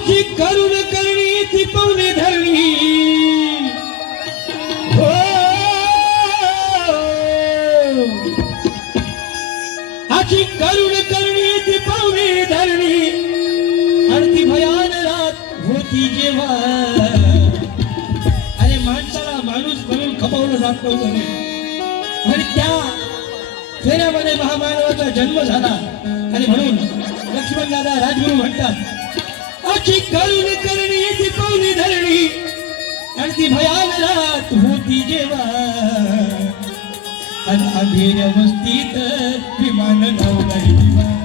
आखी करुण करणी ती पावले धरणी हो आखी करुण करणी ती पावले धरणी आणि ती भयान रात होती जेव्हा अरे माणसाला माणूस म्हणून खपवलं जात नव्हतं आणि त्या फेऱ्यामध्ये महामानवाचा जन्म झाला आणि म्हणून लक्ष्मण दादा राजगुरू म्हणतात अशी करुण करणी ती पावली धरणी आणि ती भयान रात होती जेव्हा आणि अंधेऱ्या वस्तीत विमान धावला